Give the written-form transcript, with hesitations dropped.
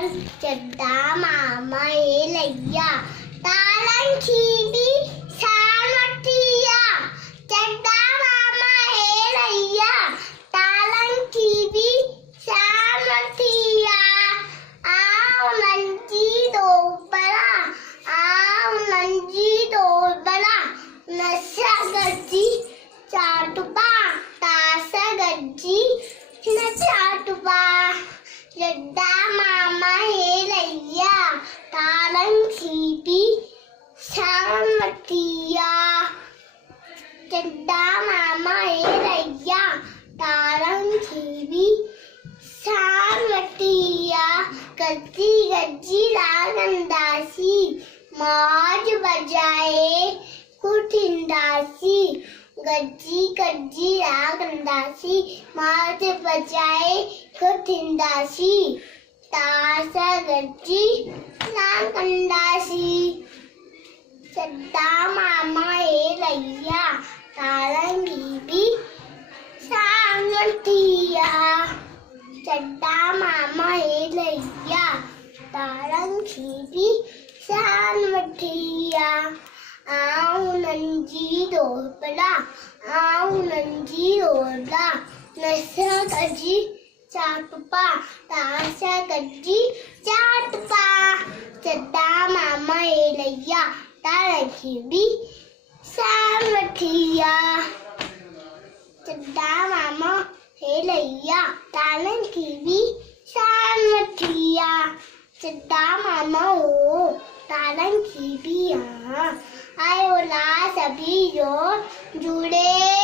ਚੱਡਾ ਮਾਮਾ ਇਹ ਲਈਆ ਤਾਲਨ ਖੀਦੀ ਸਾਮਟੀਆ ਚੱਡਾ ਮਾਮਾ ਇਹ ਲਈਆ ਤਾਲਨ ਖੀਦੀ ਸਾਮਟੀਆ ਆਉ ਨੰਜੀ ਦੋ ਬੜਾ ਨਸ਼ਾ ਗੱਜੀ ਚਾਟਪਾ ਤਾਸਾ ਗੱਜੀ ਚਾਟਪਾ ਚੱਡਾ ਮਾਮਾ ਇਹ ਲਈਆ ਤਾਲਨ ਖੀਦੀ ਸਾਮਟੀਆ ਚੱਡਾ ਮਾਮਾ ਇਹ ਲਈਆ ਤਾਲਨ ਖੀਦੀ ਸਾਮਟੀਆ ਗੱਜੀ ਗੱਜੀ ਲਾਗੰਦਾ ਸੀ ਮੌਜ ਬਜਾਏ ਕੁਠਿੰਦਾ ਸੀ ਗੱਜੀ ਗੱਜੀ ਲਾਗੰਦਾ ਸੀ ਮੌਜ ਬਜਾਏ ਕੁਠਿੰਦਾ ਸੀ ਤਾਸਾ ਗੱਜੀ ਲਾਗੰਦਾ ਸੀ ਚੱਡਾ ਮਾਮਾ ਇਹ ਲਈਆ ਤਾਲਨ ਖੀਦੀ ਸਾਮਟੀਆ ਚੱਡਾ ਮਾਮਾ ਇਹ ਲਈਆ ਤਾਲਨ ਖੀਦੀ ਸਾਮਟੀਆ ਆਉ ਨੰਜੀ ਦੋਬੜਾ ਨਸ਼ਾ ਗੱਜੀ ਚਾਟਪਾ ਤਾਸ਼ਾ ਗੱਜੀ ਚਾਟਪਾ ਚੱਡਾ ਮਾਮਾ ਇਹ ਲਈਆ ਤਾਲਨ ਖੀਦੀ ਸਾਮਟੀਆ ਚੱਡਾ ਮਾਮਾ ਇਹ ਲਈਆ ਤਾਲਨ ਖੀਦੀ ਸਾਮਟੀਆ ਚੱਡਾ ਮਾਮਾ ਉਹ ਤਾਲਨ खीदी आए उला सभी जो जुड़े